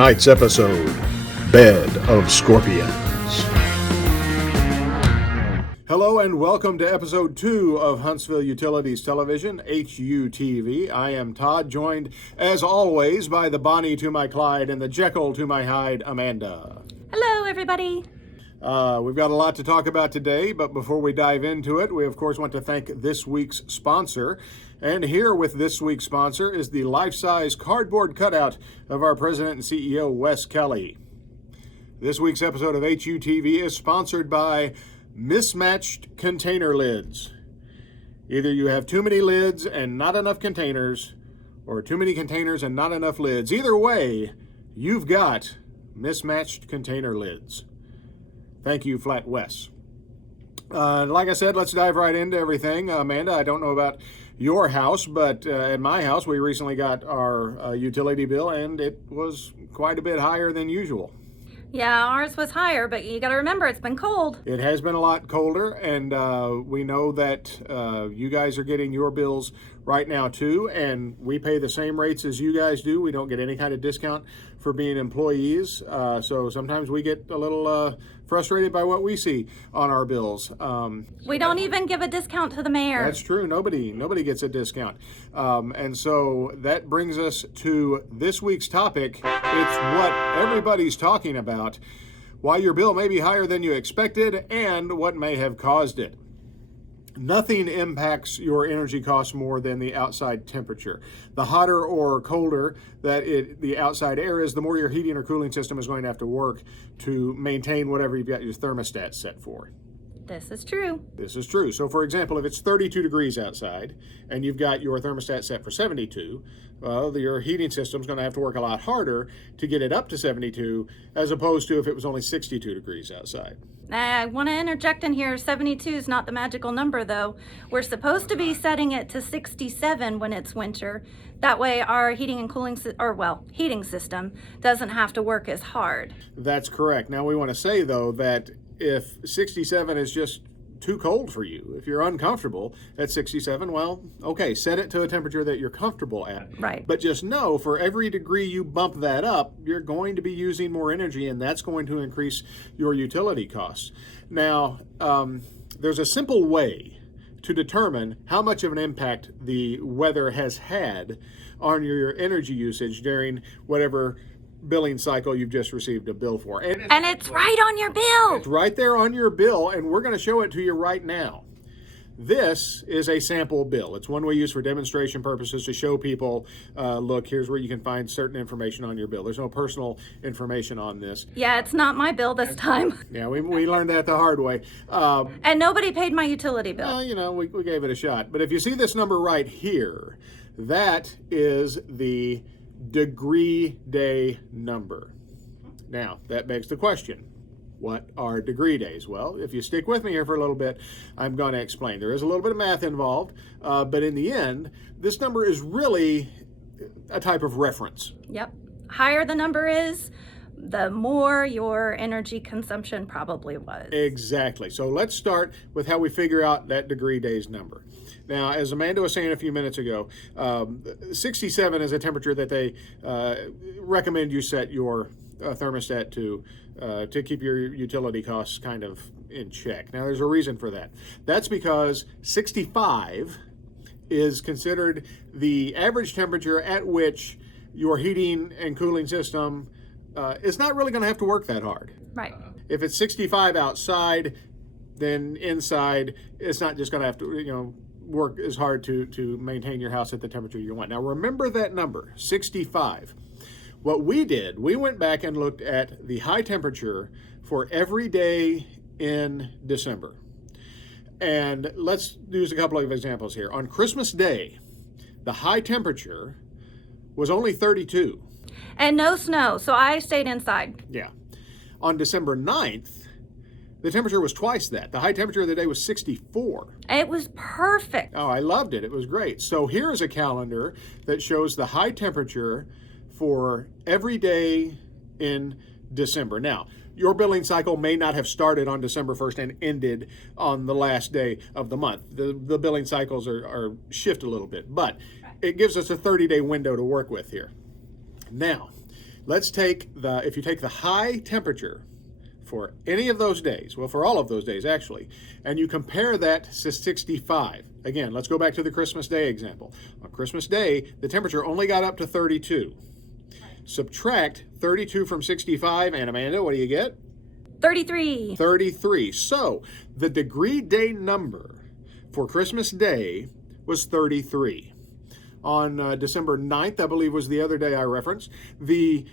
tonight's episode, Bed of Scorpions. Hello and welcome to episode 2 of Huntsville Utilities Television, HUTV. I am Todd, joined as always by the Bonnie to my Clyde and the Jekyll to my Hyde, Amanda. Hello, everybody. We've got a lot to talk about today, but before we dive into it, we of course want to thank this week's sponsor. And here with this week's sponsor is the life-size cardboard cutout of our president and CEO, Wes Kelly. This week's episode of HUTV is sponsored by Mismatched Container Lids. Either you have too many lids and not enough containers, or too many containers and not enough lids. Either way, you've got Mismatched Container Lids. Thank you, Flat Wes. Like I said, let's dive right into everything. Amanda, I don't know about your house, but at my house, we recently got our utility bill, and it was quite a bit higher than usual. Yeah, ours was higher, but you got to remember it's been cold. It has been a lot colder, and we know that you guys are getting your bills right now too, and we pay the same rates as you guys do. We don't get any kind of discount for being employees, so sometimes we get a little frustrated by what we see on our bills. We don't even give a discount to the mayor. That's true. Nobody gets a discount. And so that brings us to this week's topic. It's what everybody's talking about, why your bill may be higher than you expected, and what may have caused it. Nothing impacts your energy costs more than the outside temperature. The hotter or colder that the outside air is, the more your heating or cooling system is going to have to work to maintain whatever you've got your thermostat set for. This is true. This is true. So, for example, if it's 32 degrees outside and you've got your thermostat set for 72, well, your heating system's going to have to work a lot harder to get it up to 72 as opposed to if it was only 62 degrees outside. I want to interject in here. 72 is not the magical number, though. We're supposed to be setting it to 67 when it's winter. That way our heating and cooling, heating system doesn't have to work as hard. That's correct. Now, we want to say, though, that if 67 is just too cold for you, if you're uncomfortable at 67, well, okay, set it to a temperature that you're comfortable at. Right. But just know, for every degree you bump that up, you're going to be using more energy, and that's going to increase your utility costs. Now, there's a simple way to determine how much of an impact the weather has had on your energy usage during whatever billing cycle you've just received a bill for. And it's right on your bill. It's right there on your bill, and we're going to show it to you right now. This is a sample bill. It's one we use for demonstration purposes to show people, look, here's where you can find certain information on your bill. There's no personal information on this. Yeah, it's not my bill this time. Yeah, we learned that the hard way. And nobody paid my utility bill. We gave it a shot. But if you see this number right here, that is the degree day number. Now, that begs the question, what are degree days? Well, if you stick with me here for a little bit, I'm going to explain. There is a little bit of math involved, but in the end, this number is really a type of reference. Yep. Higher the number is, the more your energy consumption probably was. Exactly. So let's start with how we figure out that degree days number. Now, as Amanda was saying a few minutes ago, 67 is a temperature that they recommend you set your thermostat to keep your utility costs kind of in check. Now, there's a reason for that. That's because 65 is considered the average temperature at which your heating and cooling system is not really going to have to work that hard. Right. If it's 65 outside, then inside, it's not just going to have to, work as hard to maintain your house at the temperature you want. Now, remember that number, 65. What we did, we went back and looked at the high temperature for every day in December. And let's use a couple of examples here. On Christmas Day, the high temperature was only 32. And no snow, so I stayed inside. Yeah. On December 9th, the temperature was twice that. The high temperature of the day was 64. It was perfect. Oh, I loved it. It was great. So here is a calendar that shows the high temperature for every day in December. Now, your billing cycle may not have started on December 1st and ended on the last day of the month. The billing cycles are shift a little bit, but it gives us a 30-day window to work with here. Now, Let's take if you take the high temperature for any of those days, well, for all of those days actually, and you compare that to 65. Again, let's go back to the Christmas Day example. On Christmas Day, the temperature only got up to 32. Subtract 32 from 65, and Amanda, what do you get? 33. 33. So the degree day number for Christmas Day was 33. On December 9th, I believe was the other day I referenced, the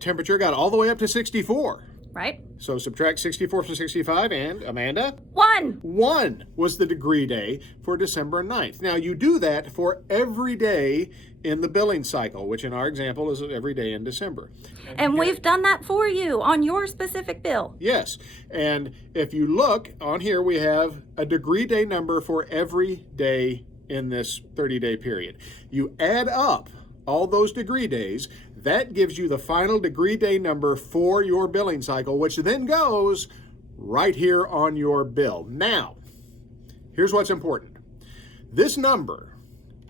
temperature got all the way up to 64. Right? So subtract 64 from 65, and Amanda? 1. 1 was the degree day for December 9th. Now, you do that for every day in the billing cycle, which in our example is every day in December. And we've done that for you on your specific bill. Yes, and if you look on here, we have a degree day number for every day in this 30-day period. You add up all those degree days, that gives you the final degree day number for your billing cycle, which then goes right here on your bill. Now, here's what's important. This number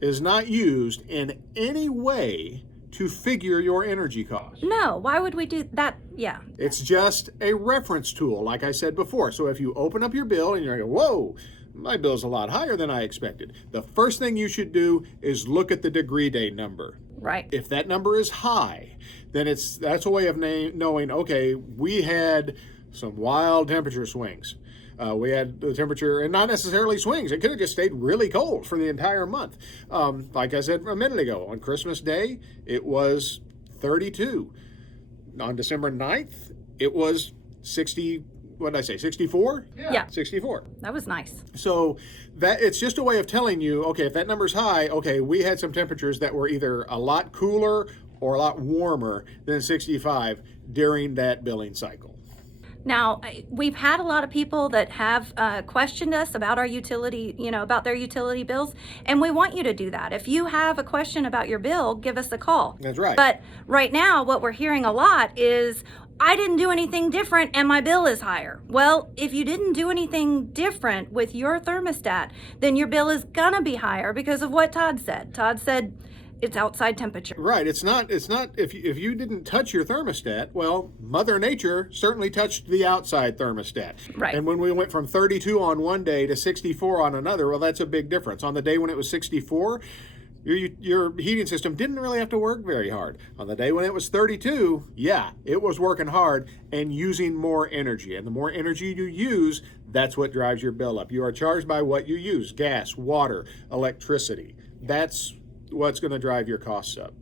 is not used in any way to figure your energy cost. No, why would we do that? Yeah. It's just a reference tool, like I said before. So if you open up your bill and you're like, whoa, my bill's a lot higher than I expected, the first thing you should do is look at the degree day number. Right. If that number is high, then that's a way of knowing, okay, we had some wild temperature swings. We had the temperature, and not necessarily swings. It could have just stayed really cold for the entire month. Like I said a minute ago, on Christmas Day, it was 32. On December 9th, it was 60. What did I say? 64? Yeah. 64. That was nice. So that it's just a way of telling you, okay, if that number's high, okay, we had some temperatures that were either a lot cooler or a lot warmer than 65 during that billing cycle. Now, we've had a lot of people that have questioned us about our utility, about their utility bills, and we want you to do that. If you have a question about your bill, give us a call. That's right. But right now, what we're hearing a lot is, I didn't do anything different and my bill is higher. Well, if you didn't do anything different with your thermostat, then your bill is gonna be higher because of what Todd said. Todd said it's outside temperature. Right. It's not if you didn't touch your thermostat, well, Mother Nature certainly touched the outside thermostat. Right. And when we went from 32 on one day to 64 on another, well, that's a big difference. On the day when it was 64, your heating system didn't really have to work very hard. On the day when it was 32, yeah, it was working hard and using more energy. And the more energy you use, that's what drives your bill up. You are charged by what you use: gas, water, electricity. That's what's going to drive your costs up.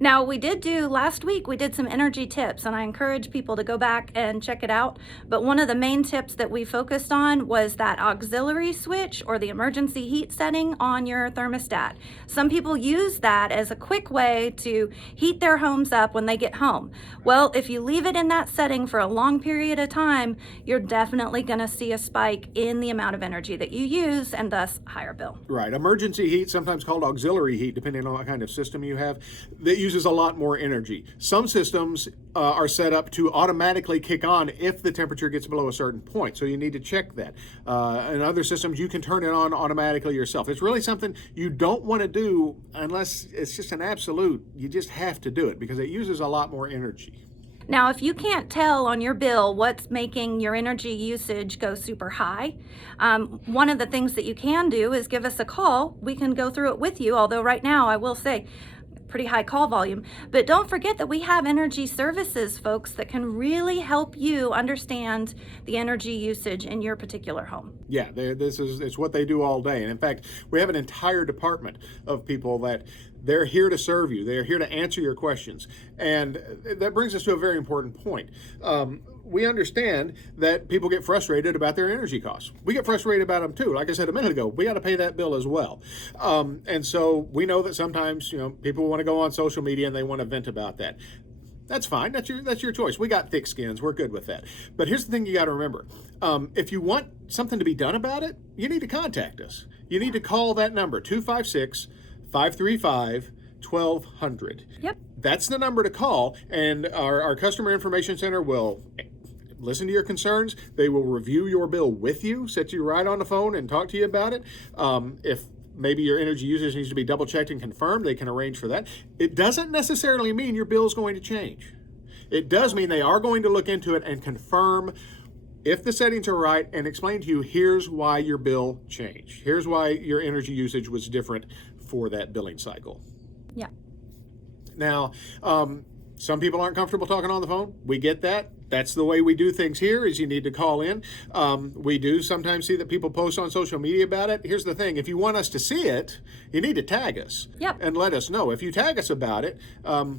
Now, last week, we did some energy tips, and I encourage people to go back and check it out. But one of the main tips that we focused on was that auxiliary switch or the emergency heat setting on your thermostat. Some people use that as a quick way to heat their homes up when they get home. Well, if you leave it in that setting for a long period of time, you're definitely going to see a spike in the amount of energy that you use, and thus higher bill. Right. Emergency heat, sometimes called auxiliary heat, depending on what kind of system you have, that uses a lot more energy. Some systems are set up to automatically kick on if the temperature gets below a certain point, so you need to check that. In other systems, you can turn it on automatically yourself. It's really something you don't want to do unless it's just an absolute. You just have to do it because it uses a lot more energy. Now, if you can't tell on your bill what's making your energy usage go super high, one of the things that you can do is give us a call. We can go through it with you, although right now I will say pretty high call volume. But don't forget that we have energy services, folks, that can really help you understand the energy usage in your particular home. Yeah, it's what they do all day. And in fact, we have an entire department of people that they're here to serve you. They're here to answer your questions. And that brings us to a very important point. We understand that people get frustrated about their energy costs. We get frustrated about them too. Like I said a minute ago, we got to pay that bill as well. And so we know that sometimes, people want to go on social media and they want to vent about that. That's fine. That's your choice. We got thick skins. We're good with that. But here's the thing you got to remember. If you want something to be done about it, you need to contact us. You need to call that number, 256-535-1200. Yep. That's the number to call, and our customer information center will listen to your concerns. They will review your bill with you, set you right on the phone and talk to you about it. If maybe your energy usage needs to be double checked and confirmed, they can arrange for that. It doesn't necessarily mean your bill is going to change. It does mean they are going to look into it and confirm if the settings are right and explain to you, here's why your bill changed. Here's why your energy usage was different for that billing cycle. Yeah. Now, some people aren't comfortable talking on the phone. We get that. That's the way we do things here, is you need to call in. We do sometimes see that people post on social media about it. Here's the thing. If you want us to see it, you need to tag us. Yep. And let us know. If you tag us about it,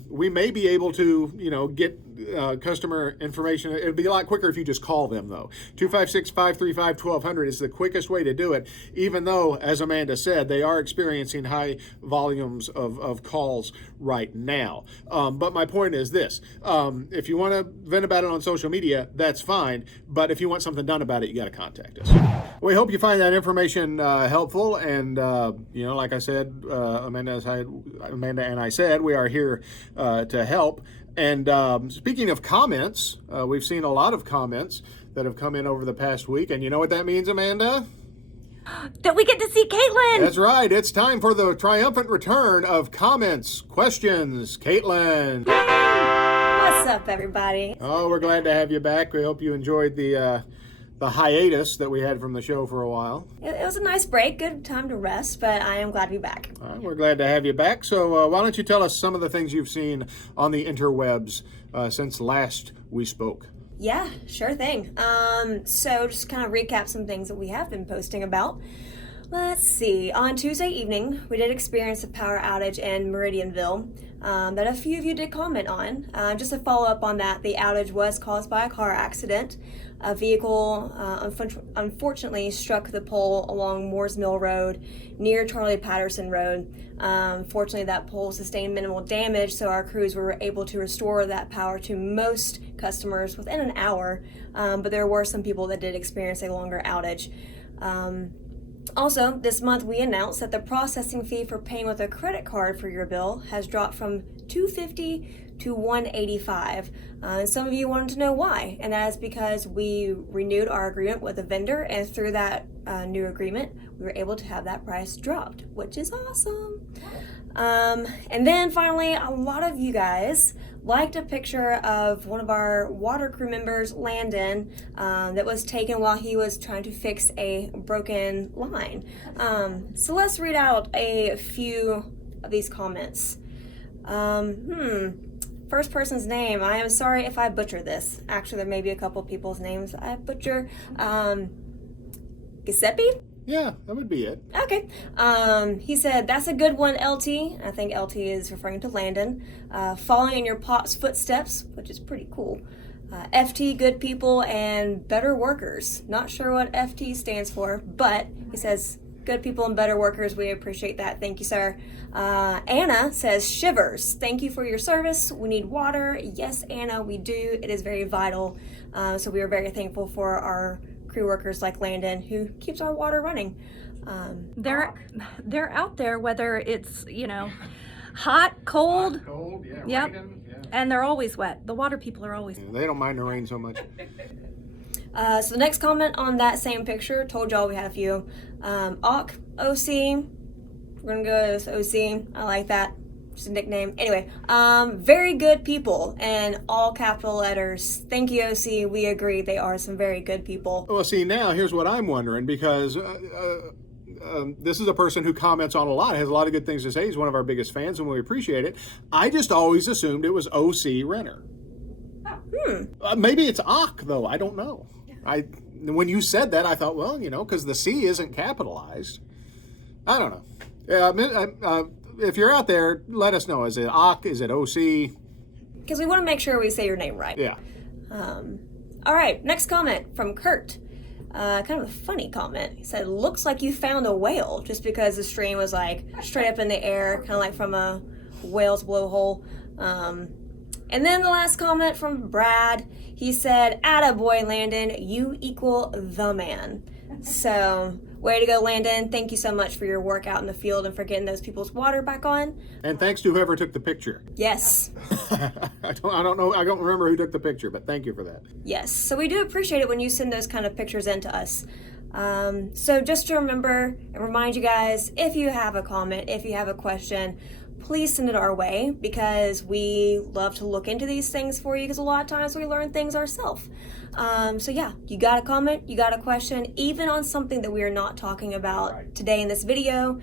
we may be able to, get customer information. It'd be a lot quicker if you just call them, though. 256-535-1200 is the quickest way to do it, even though, as Amanda said, they are experiencing high volumes of calls right now. But my point is this. If you want to vent about it on social media, that's fine. But if you want something done about it, you got to contact us. We hope you find that information helpful. And, like I said, Amanda and I said, we are here to help. And speaking of comments, we've seen a lot of comments that have come in over the past week. And you know what that means, Amanda? That we get to see Caitlin. That's right. It's time for the triumphant return of comments, questions. Caitlin. What's up, everybody? Oh, we're glad to have you back. We hope you enjoyed the hiatus that we had from the show for a while. It was a nice break, good time to rest, but I am glad to be back. All right, we're glad to have you back. So why don't you tell us some of the things you've seen on the interwebs since last we spoke? Yeah, sure thing. So just kind of recap some things that we have been posting about. Let's see. On Tuesday evening, we did experience a power outage in Meridianville that a few of you did comment on. Just to follow up on that, the outage was caused by a car accident. A vehicle unfortunately struck the pole along Moores Mill Road near Charlie Patterson Road. Fortunately, that pole sustained minimal damage, so our crews were able to restore that power to most customers within an hour, but there were some people that did experience a longer outage. Also, this month we announced that the processing fee for paying with a credit card for your bill has dropped from $250 to $185. And some of you wanted to know why, and that is because we renewed our agreement with the vendor, and through that new agreement, we were able to have that price dropped, which is awesome. And then finally, a lot of you guys liked a picture of one of our water crew members, Landon, that was taken while he was trying to fix a broken line. So let's read out a few of these comments. First person's name. I am sorry if I butcher this. Actually, there may be a couple people's names I butcher. Giuseppe? Yeah, that would be it. Okay. He said, that's a good one, LT. I think LT is referring to Landon. Following in your pop's footsteps, which is pretty cool. FT, good people, and better workers. Not sure what FT stands for, but he says, good people and better workers. We appreciate that. Thank you, sir. Anna says, shivers. Thank you for your service. We need water. Yes, Anna, we do. It is very vital. So we are very thankful for our crew workers like Landon, who keeps our water running. They're out there, whether it's hot, cold. Yeah. Yep. Raining, yeah. And they're always wet. The water people are always. They don't mind the rain so much. So the next comment on that same picture, told y'all we had a few. OC. We're gonna go with OC. I like that. Just a nickname. Anyway, very good people, and all capital letters. Thank you, OC. We agree. They are some very good people. Well, see, now here's what I'm wondering, because this is a person who comments on a lot, has a lot of good things to say. He's one of our biggest fans, and we appreciate it. I just always assumed it was OC Renner. Maybe it's OC, though. I don't know. When you said that, I thought, well, because the C isn't capitalized. I don't know. If you're out there, let us know. Is it OC? Is it OC? Because we want to make sure we say your name right. Yeah. All right, next comment from Kurt. Kind of a funny comment. He said, looks like you found a whale, just because the stream was like straight up in the air, kind of like from a whale's blowhole. And then the last comment from Brad, he said, attaboy, Landon, you equal the man. So, way to go, Landon. Thank you so much for your work out in the field and for getting those people's water back on. And thanks to whoever took the picture. Yes. I don't know. I don't remember who took the picture, but thank you for that. Yes. So we do appreciate it when you send those kind of pictures in to us. So just to remember and remind you guys, if you have a comment, if you have a question, please send it our way, because we love to look into these things for you, because a lot of times we learn things ourselves. So yeah, you got a comment, you got a question, even on something that we are not talking about today in this video,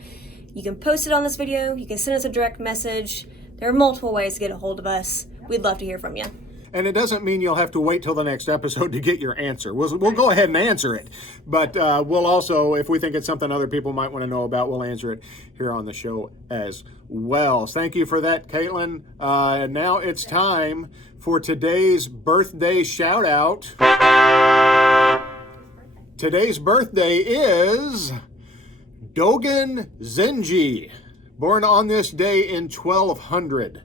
you can post it on this video, you can send us a direct message. There are multiple ways to get a hold of us. We'd love to hear from you. And it doesn't mean you'll have to wait till the next episode to get your answer. We'll go ahead and answer it. But we'll also, if we think it's something other people might want to know about, we'll answer it here on the show as well. So thank you for that, Caitlin. Now it's time for today's birthday shout out. Today's birthday is Dogen Zenji, born on this day in 1200.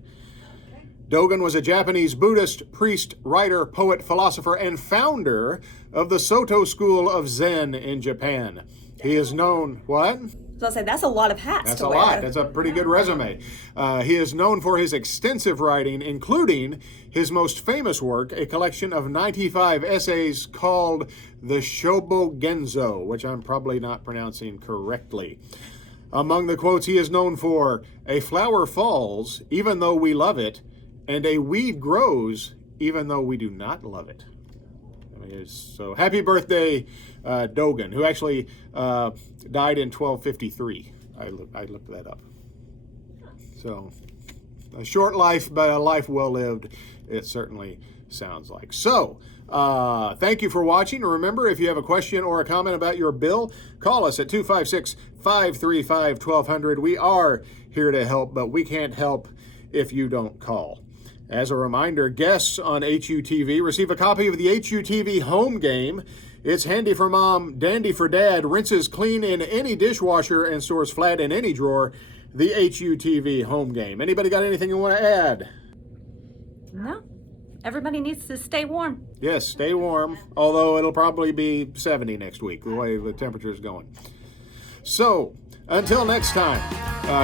Dogen was a Japanese Buddhist priest, writer, poet, philosopher, and founder of the Soto school of Zen in Japan. He is known, what? So I'll say that's a lot of hats. That's to a wear. lot. That's a pretty good resume. He is known for his extensive writing, including his most famous work, a collection of 95 essays called the Shobogenzo, which I'm probably not pronouncing correctly. Among the quotes he is known for, "A flower falls even though we love it, and a weed grows even though we do not love it." So happy birthday, Dogen, who actually died in 1253. I looked that up. So a short life, but a life well lived, it certainly sounds like. So thank you for watching. Remember, if you have a question or a comment about your bill, call us at 256-535-1200. We are here to help, but we can't help if you don't call. As a reminder, guests on HUTV receive a copy of the HUTV home game. It's handy for mom, dandy for dad, rinses clean in any dishwasher, and stores flat in any drawer. The HUTV home game. Anybody got anything you want to add? No. Everybody needs to stay warm. Yes, stay warm, although it'll probably be 70 next week, the way the temperature is going. So, until next time,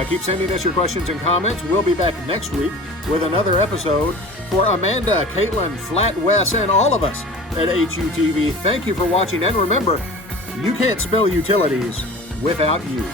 keep sending us your questions and comments. We'll be back next week with another episode. For Amanda, Caitlin, Flat Wes, and all of us at HUTV, thank you for watching. And remember, you can't spell utilities without you.